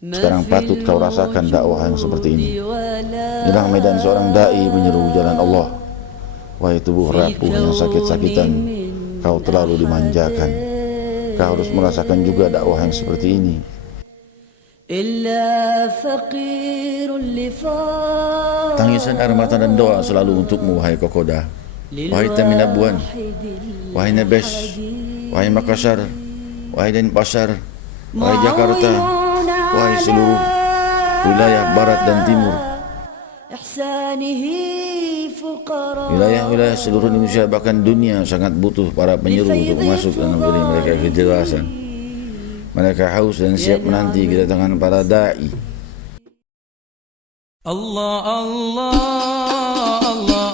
Sekarang patut kau rasakan dakwah yang seperti ini. Inilah medan seorang da'i menyeru jalan Allah. Wahai tubuh rapuh yang sakit-sakitan, kau terlalu dimanjakan. Kau harus merasakan juga dakwah yang seperti ini. Tangisan air mata dan doa selalu untukmu, wahai Kokoda, wahai Taminabuan, wahai Nebes, wahai Makassar, wahai Denpasar, wahai Jakarta, wahai seluruh wilayah barat dan timur. Wilayah-wilayah seluruh Indonesia bahkan dunia sangat butuh para penyeru untuk masuk dan memberi mereka kejelasan. Mereka haus dan siap menanti kedatangan para da'i. Allah Allah Allah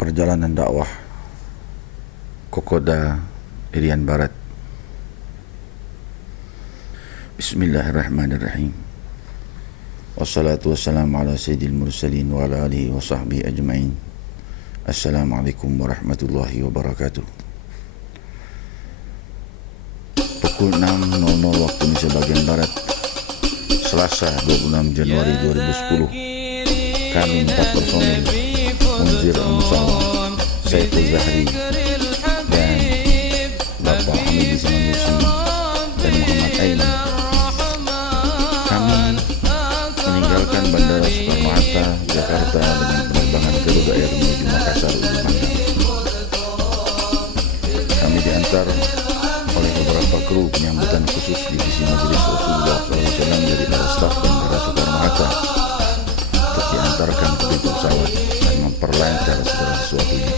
Perjalanan dakwah Kokoda, Irian Barat. Bismillahirrahmanirrahim. Wassalatu wassalamu ala sayyidil mursalin wa ala alihi wa sahbihi ajma'in. Assalamualaikum warahmatullahi wabarakatuh. Pukul 6.00 waktu Indonesia bagian Barat, Selasa 26 Januari 2010. Kami 4 personil, Munzir Al-Musawwar, Saiful Zahri, dan Bapak Hamidi Simanusi dan Muhammad Aini. Kami meninggalkan Bandara Soekarno-Hatta, Jakarta dengan penerbangan Garuda Air menuju Makassar, Ujung Pandang. Kami diantar oleh beberapa kru penyambutan khusus Divisi Majelis Rasulullah SAW dari para staf Bandara Soekarno-Hatta untuk diantarkan ke pintu pesawat dan memperlancar segala sesuatunya.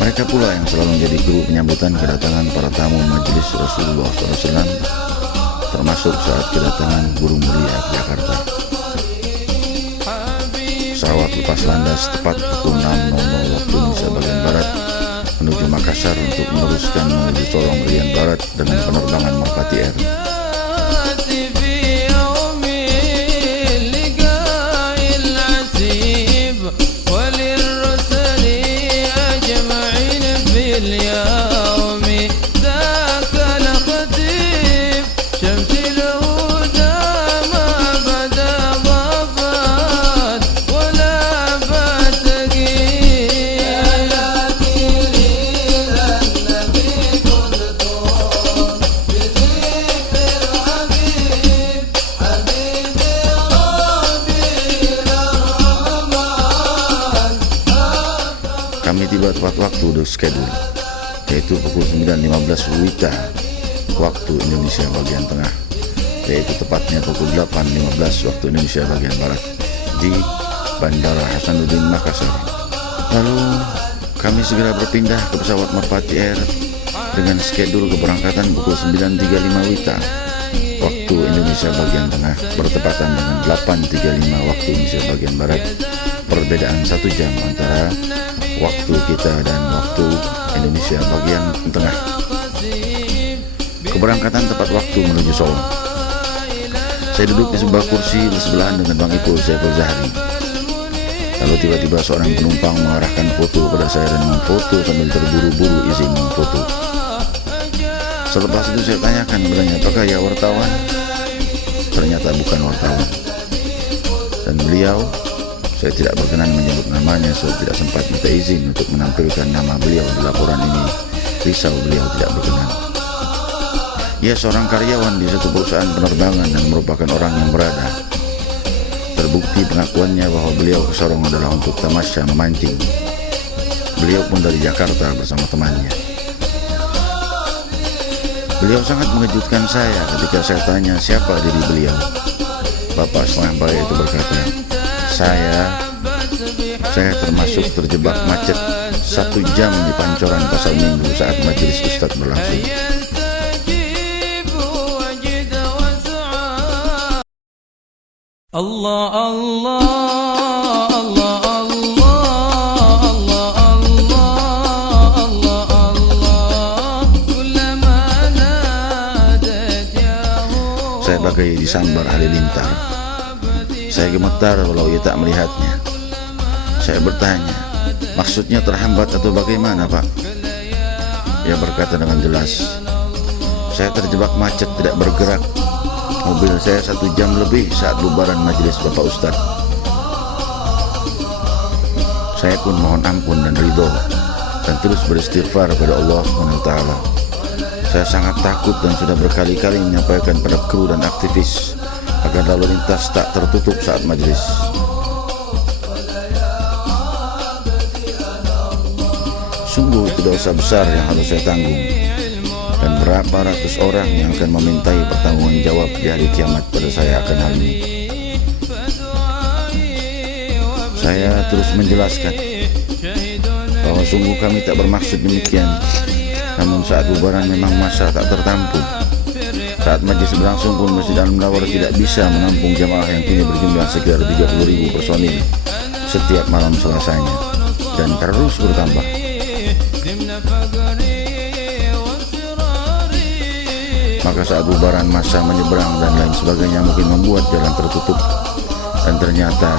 Mereka pula yang selalu menjadi kru penyambutan kedatangan para tamu Majelis Rasulullah SAW, termasuk saat kedatangan Guru Mulia ke Jakarta. Pesawat lepas landas tepat pukul 6.00 waktu Makassar untuk meneruskan menuju Sorong bagian barat dengan penerbangan Merpati Air. في يوم اللقاء العسيب وللرسل أجمعين في اليوم ذاك الخطيب شمس الهدى ما بدا ضبات ولا بتقيل Kami tiba tepat waktu the schedule, yaitu pukul 9.15 WITA waktu Indonesia bagian tengah, yaitu tepatnya pukul 8.15 waktu Indonesia bagian barat di Bandara Hasanuddin Makassar. Lalu kami segera berpindah ke pesawat Merpati Air dengan schedule keberangkatan pukul 9.35 WITA waktu Indonesia bagian tengah, bertepatan dengan 8.35 waktu Indonesia bagian barat. Perbedaan 1 jam antara waktu kita dan waktu Indonesia bagian tengah. Keberangkatan tepat waktu menuju Solo. Saya duduk di sebuah kursi bersebelahan dengan Bang Ipul Saiful Zahri. Lalu tiba-tiba seorang penumpang mengarahkan foto kepada saya dan memfoto sambil terburu-buru izin memfoto. Selepas itu saya tanyakan padanya, apakah ya wartawan? Ternyata bukan wartawan. Dan beliau, saya tidak berkenan menyebut namanya, saya tidak sempat minta izin untuk menampilkan nama beliau di laporan ini. Risau beliau tidak berkenan. Ia seorang karyawan di satu perusahaan penerbangan dan merupakan orang yang berada. Terbukti pengakuannya bahwa beliau ke Sorong adalah untuk tamasya memancing. Beliau pun dari Jakarta bersama temannya. Beliau sangat mengejutkan saya ketika saya tanya siapa diri beliau. Bapak setengah baik itu berkata, saya termasuk terjebak macet 1 jam di Pancoran Pasar Minggu saat majelis Ustadz berlangsung. Allah Allah Allah Allah Allah Allah Allah kullama nadat yahu. Saya bagai disambar halilintar. Saya gemetar walau ia tak melihatnya. Saya bertanya, maksudnya terhambat atau bagaimana, Pak? Ia berkata dengan jelas, saya terjebak macet tidak bergerak. Mobil saya 1 jam lebih saat bubaran majelis Bapak Ustadz. Saya pun mohon ampun dan ridho dan terus beristighfar pada Allah SWT. Saya sangat takut dan sudah berkali-kali menyampaikan pada kru dan aktivis agar lalu lintas tak tertutup saat majelis. Sungguh itu dosa besar yang harus saya tanggung, dan berapa ratus orang yang akan memintai pertanggungan jawab di hari kiamat pada saya akan hal ini. Saya terus menjelaskan bahwa sungguh kami tak bermaksud demikian, namun saat bubaran memang masa tak tertampung. Saat majelis berlangsung pun Masjid Al-Munawwar tidak bisa menampung jamaah yang kini berjumlah sekitar 30.000 personil setiap malam Selasanya, dan terus bertambah. Maka saat bubaran massa menyeberang dan lain sebagainya mungkin membuat jalan tertutup, dan ternyata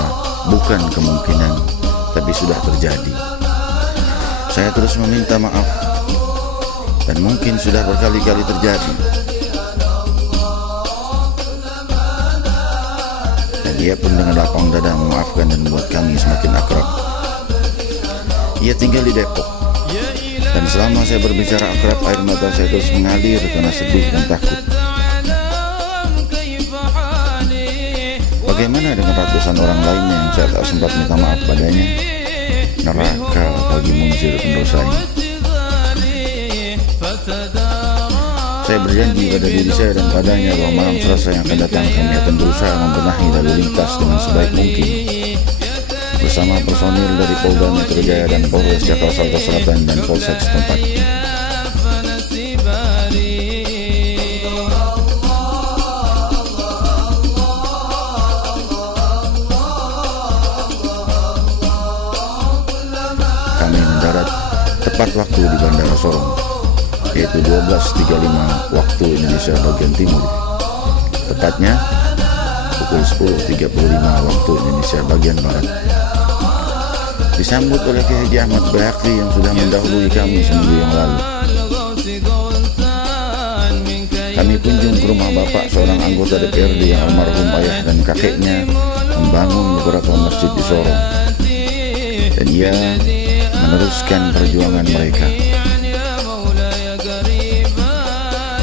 bukan kemungkinan, tapi sudah terjadi. Saya terus meminta maaf, dan mungkin sudah berkali-kali terjadi. Dan ia pun dengan lapang dada memaafkan dan membuat kami semakin akrab. Ia tinggal di Depok, dan selama saya berbicara akrab, air mata saya terus mengalir karena sedih dan takut. Bagaimana dengan ratusan orang lainnya yang saya tak sempat minta maaf padanya? Neraka bagi munzir pendosa ini. Saya berjanji pada diri saya dan padanya bahwa malam Selasa yang akan datang kami akan berusaha membenahi lalu lintas dengan sebaik mungkin, bersama personil dari Polda Metro Jaya dan Polres Jakarta Selatan dan Polsek setempat. Kami mendarat tepat waktu di Bandara Sorong, yaitu 12.35 waktu Indonesia bagian timur, tepatnya pukul 10.35 waktu Indonesia bagian barat. Disambut oleh Kiai Haji Ahmad Bayhaqi yang sudah mendahului kami seminggu yang lalu. Kami kunjung ke rumah bapak seorang anggota DPRD yang almarhum ayah dan kakeknya membangun beberapa masjid di Sorong, dan ia meneruskan perjuangan mereka.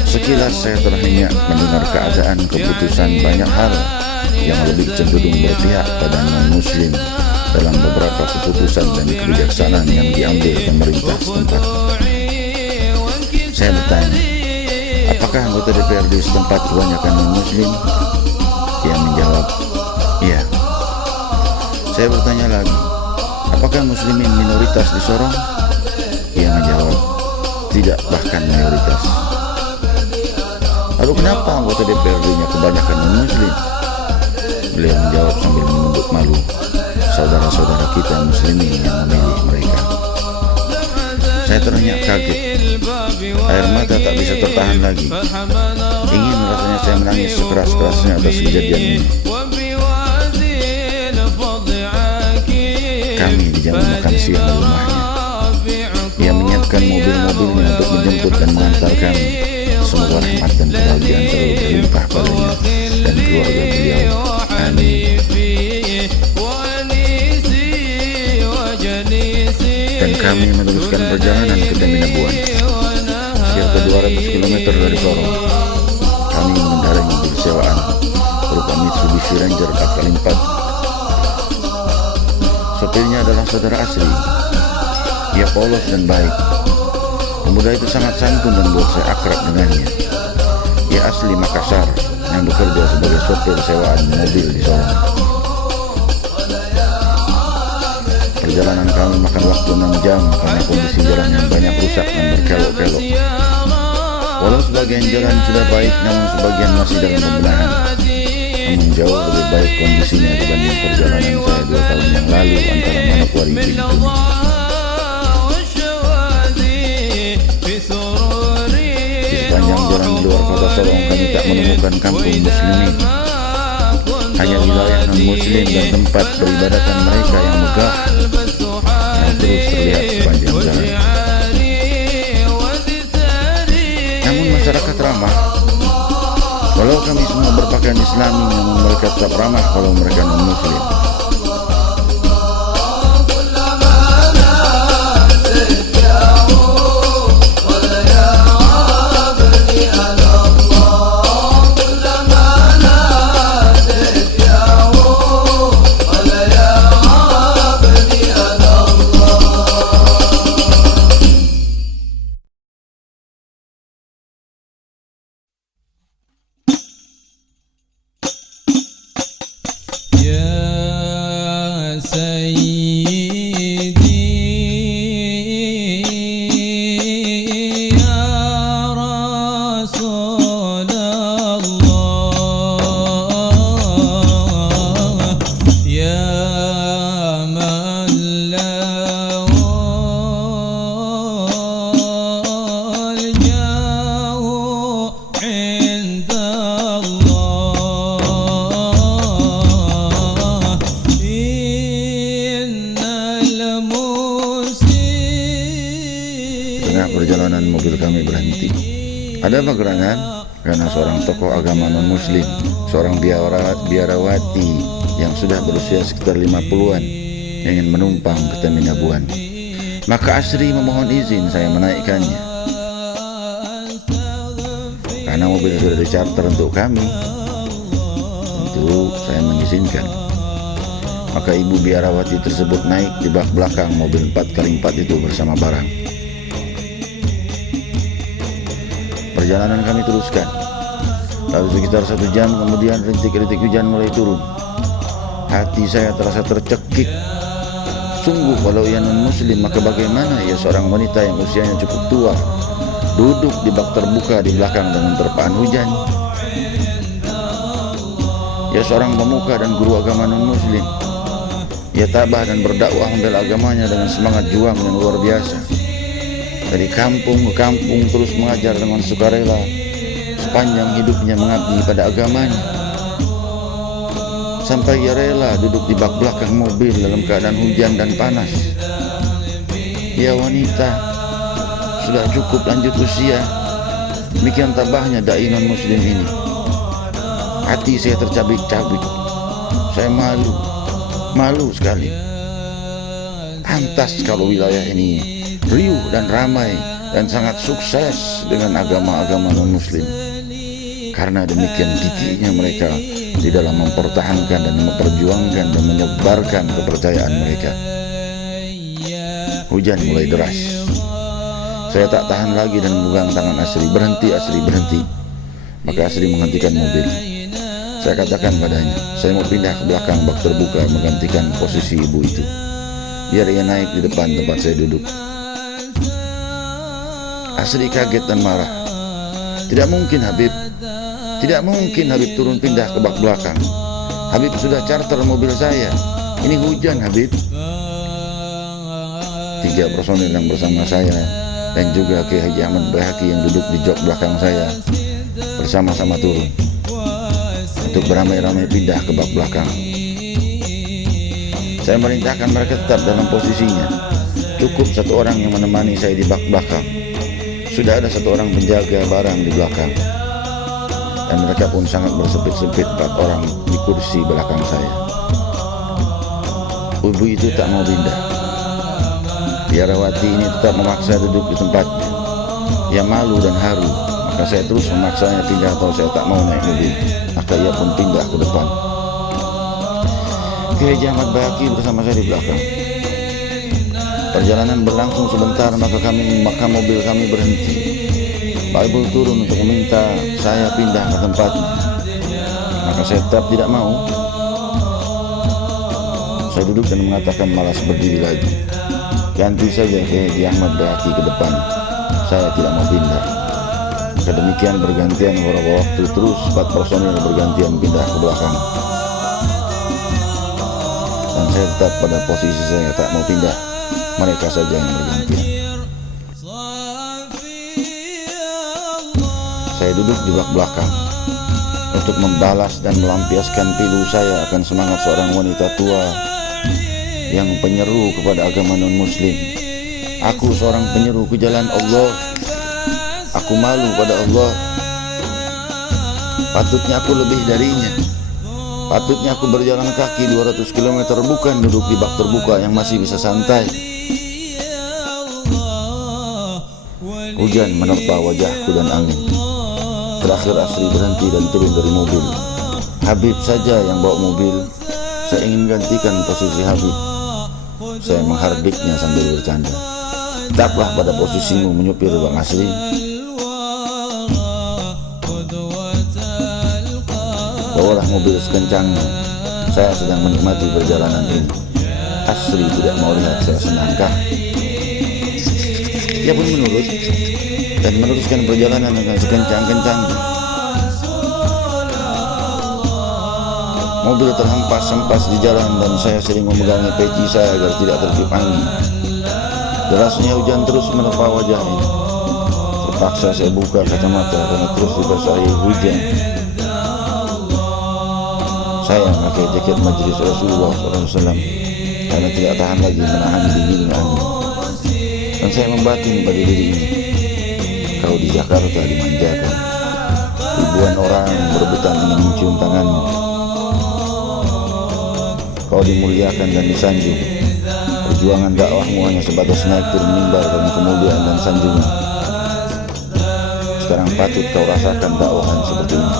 Sekilas saya terhenyak mendengar keadaan keputusan banyak hal yang lebih cenderung berpihak pada non-muslim dalam beberapa keputusan dan kebijaksanaan yang diambil pemerintah setempat. Saya bertanya, apakah anggota DPRD setempat kebanyakan non-muslim? Dia menjawab, iya. Saya bertanya lagi, apakah muslimin minoritas di Sorong? Ia menjawab, tidak, bahkan mayoritas. Lalu kenapa anggota DPRD-nya kebanyakan non-muslim? Beliau menjawab sambil menunduk malu, saudara-saudara kita muslimin yang memilih mereka. Saya terhenyak kaget, air mata tak bisa tertahan lagi. Ingin rasanya saya menangis sekeras-kerasnya atas kejadian ini. Kami di jam makan siang di rumahnya. Ia menyiapkan mobil-mobilnya untuk menjemput dan mengantar kami. Semoga rahmat dan kebahagiaan selalu berlimpah padanya dan keluarga beliau. Amin. Dan kami meneruskan perjalanan ke Teminabuan, sekitar 200 km dari Sorong. Kami mengendarai mobil sewaan berupa Mitsubishi Ranger 4x4. Sopirnya adalah saudara asli. Ia polos dan baik. Pemuda itu sangat santun dan buat saya akrab dengannya. Ia asli Makassar yang bekerja sebagai sopir sewaan mobil di Sorong. Perjalanan kami makan waktu 6 jam karena kondisi jalan yang banyak rusak dan berkelok-kelok. Walau sebagian jalan sudah baik, namun sebagian masih dalam pembenahan. Namun jauh lebih baik kondisinya dibanding perjalanan saya 2 tahun yang lalu antara Manokwari Belitung. Di sepanjang jalan di luar kota Sorong kami tak menemukan kampung muslimin. Hanya wilayah non-muslim dan tempat peribadatan mereka yang megah yang terus terlihat sepanjang jalan. Namun masyarakat ramah. Walau kami semua berpakaian Islami, namun mereka tetap ramah kalau mereka non-muslim. Perjalanan mobil kami berhenti. Ada apa gerangan? Karena seorang tokoh agama non-muslim, seorang biarawati yang sudah berusia sekitar 50-an ingin menumpang ke Teminabuan. Maka Asri memohon izin saya menaikkannya. Karena mobil sudah dicarter untuk kami, tentu saya mengizinkan. Maka ibu biarawati tersebut naik di bak belakang mobil 4x4 itu bersama barang. Perjalanan kami teruskan. Lalu sekitar 1 jam kemudian rintik-rintik hujan mulai turun. Hati saya terasa tercekik. Sungguh kalau ia non-muslim, maka bagaimana ia seorang wanita yang usianya cukup tua duduk di bak terbuka di belakang dengan terpaan hujan. Ia seorang pemuka dan guru agama non-muslim. Ia tabah dan berdakwah membela agamanya dengan semangat juang yang luar biasa. Dari kampung ke kampung terus mengajar dengan sukarela, sepanjang hidupnya mengabdi pada agamanya. Sampai ia rela duduk di bak belakang mobil dalam keadaan hujan dan panas. Ia wanita, sudah cukup lanjut usia. Demikian tabahnya dai non muslim ini. Hati saya tercabik-cabik. Saya malu sekali. Pantas kalau wilayah ini riuh dan ramai dan sangat sukses dengan agama-agama non-muslim. Karena demikian gigihnya mereka di dalam mempertahankan dan memperjuangkan dan menyebarkan kepercayaan mereka. Hujan mulai deras. Saya tak tahan lagi dan memegang tangan Asri. Berhenti Asri, berhenti. Maka Asri menghentikan mobil. Saya katakan padanya, saya mau pindah ke belakang bak terbuka menggantikan posisi ibu itu. Biar ia naik di depan tempat saya duduk. Asri kaget dan marah. Tidak mungkin Habib. Tidak mungkin Habib turun pindah ke bak belakang. Habib sudah charter mobil saya. Ini hujan Habib. 3 personil yang bersama saya dan juga Kiai Haji Ahmad Baihaqi yang duduk di jok belakang saya bersama-sama turun untuk beramai-ramai pindah ke bak belakang. Saya merintahkan mereka tetap dalam posisinya. Cukup 1 orang yang menemani saya di bak belakang. Sudah ada 1 orang penjaga barang di belakang. Dan mereka pun sangat bersempit-sempit 4 orang di kursi belakang saya. Ibu itu tak mau pindah. Biarawati ini tetap memaksa duduk di tempatnya. Ia malu dan haru. Maka saya terus memaksanya pindah atau saya tak mau naik mobil. Maka ia pun pindah ke depan. Kiai Haji Ahmad Baihaqi bersama saya di belakang. Perjalanan berlangsung sebentar, maka mobil kami berhenti. Pak Ibu turun untuk meminta saya pindah ke tempatnya. Maka saya tetap tidak mau. Saya duduk dan mengatakan malas berdiri lagi. Ganti saja Kiai Haji Ahmad Baihaqi ke depan. Saya tidak mau pindah. Maka demikian bergantian beberapa waktu terus 4 personil bergantian pindah ke belakang. Dan saya tetap pada posisi saya tak mau pindah. Mereka saja yang bergantian. Saya duduk di bak belakang untuk membalas dan melampiaskan pilu saya akan semangat seorang wanita tua yang penyeru kepada agama non-muslim. Aku seorang penyeru ke jalan Allah. Aku malu pada Allah. Patutnya aku lebih darinya. Patutnya aku berjalan kaki 200 km, bukan duduk di bak terbuka yang masih bisa santai. Hujan menerpa wajahku dan angin. Terakhir Asri berhenti dan turun dari mobil. Habib saja yang bawa mobil. Saya ingin gantikan posisi Habib. Saya menghardiknya sambil bercanda. Tetaplah pada posisimu menyupir Bang Asri. Bawalah mobil sekencangnya. Saya sedang menikmati perjalanan ini. Asri tidak mau lihat saya senangkah. Dia pun menurut dan meneruskan perjalanan dengan sekencang-kencangnya. Mobil terhempas-hempas di jalan dan saya sering memegangi peci saya agar tidak tertiup angin. Derasnya hujan terus menerpa wajahnya. Terpaksa saya buka kacamata karena terus dibasahi hujan. Saya memakai jaket majelis Rasulullah SAW karena tidak tahan lagi menahan dinginnya angin. Dan saya membatin pada diri ini, kau di Jakarta dimanjakan. Ribuan orang berebutan ingin mencium tanganmu. Kau dimuliakan dan disanjung. Perjuangan dakwahmu hanya sebatas naik turun mimbar dan kemuliaan dan sanjungan. Sekarang patut kau rasakan dakwahan seperti ini.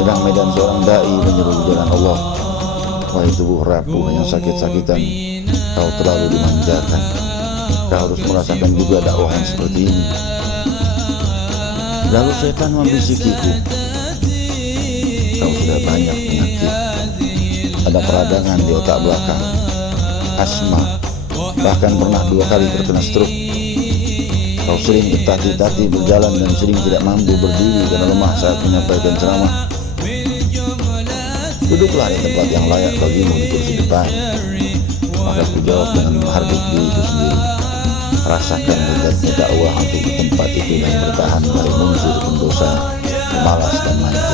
Dalam medan seorang dai menyeru jalan Allah. Wahai tubuh rapuh yang sakit-sakitan, kau terlalu dimanjakan. Kau harus merasakan juga dakwahan seperti ini. Lalu setan membisikiku, kau sudah banyak penyakit. Ada peradangan di otak belakang, asma, bahkan pernah 2 kali terkena stroke. Kau sering bertati-tati berjalan dan sering tidak mampu berdiri karena lemah saat menyampaikan ceramah. Duduklah di tempat yang layak bagimu di kursi depan. Maka aku jawab dengan menghardik diriku sendiri. Rasakan lezatnya dakwah untuk di tempat itu dan bertahan dari munzir pendosa, malas dan manja.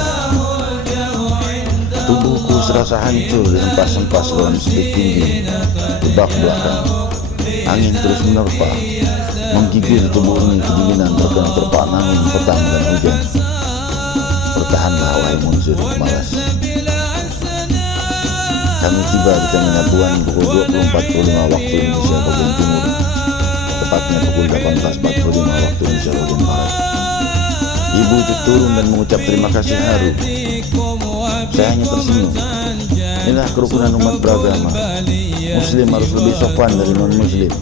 Tubuhku serasa hancur dihempas-hempas dalam sudut tinggi di bak belakang. Angin terus menerpa, menggigil tubuh ini kedinginan terkena terpaan angin petang dan hujan. Bertahanlah wahai munzir pemalas. Kami tiba di Terminal Buan pukul 24.45 waktu Indonesia bagian timur, tepatnya pukul 18.45 waktu Indonesia bagian barat. Ibu itu turun dan mengucap terima kasih haru. Saya hanya tersenyum. Inilah kerukunan umat beragama. Muslim harus lebih sopan dari non-muslim.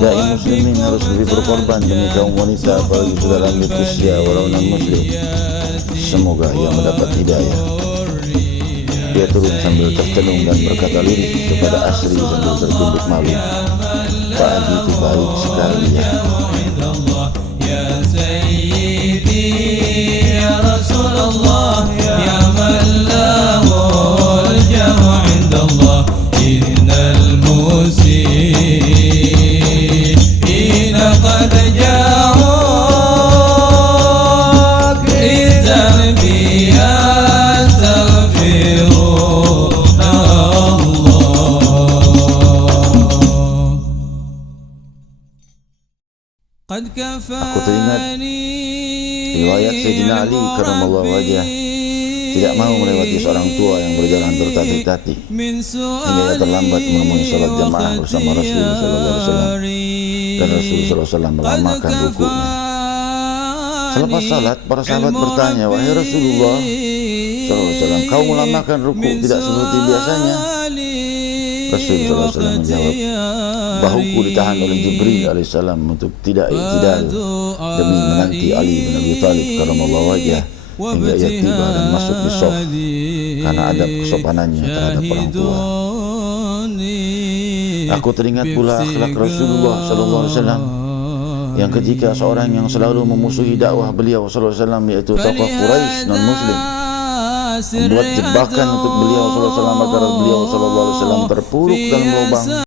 Dai muslimin harus lebih berkorban demi kaum wanita, apalagi sudah lanjut usia walau non-muslim. Semoga ia mendapat hidayah. Dia turun sambil tercenung dan berkata lirik kepada Asri sambil tertunduk malu. Pak Haji itu baik sekali ya. Ya Sayyidi ya Rasulullah ya man lahul jamu indallah innal musiina qad ja'u lidzanbi Aku teringat riwayat Sayyidina Ali karramallahu wajhah tidak mau melewati seorang tua yang berjalan tertatih-tatih hingga ia terlambat menemui salat jamaah bersama Rasulullah SAW, dan Rasulullah SAW melamakan rukuknya. Selepas salat, para sahabat bertanya, wahai Rasulullah SAW, kau melamakan rukuk tidak seperti biasanya? Rasulullah SAW menjawab, bahuku ditahan oleh Jibril alaihissalam untuk tidak i'tidal demi menanti Ali bin Abi Thalib karramallahu wajhah hingga ia tiba dan masuk di shaf karena adab kesopanannya terhadap orang tua. Aku teringat pula akhlak Rasulullah SAW yang ketika seorang yang selalu memusuhi dakwah beliau SAW, yaitu tokoh Quraisy non-muslim, membuat jebakan untuk beliau SAW agar beliau SAW terpuruk dalam lubang,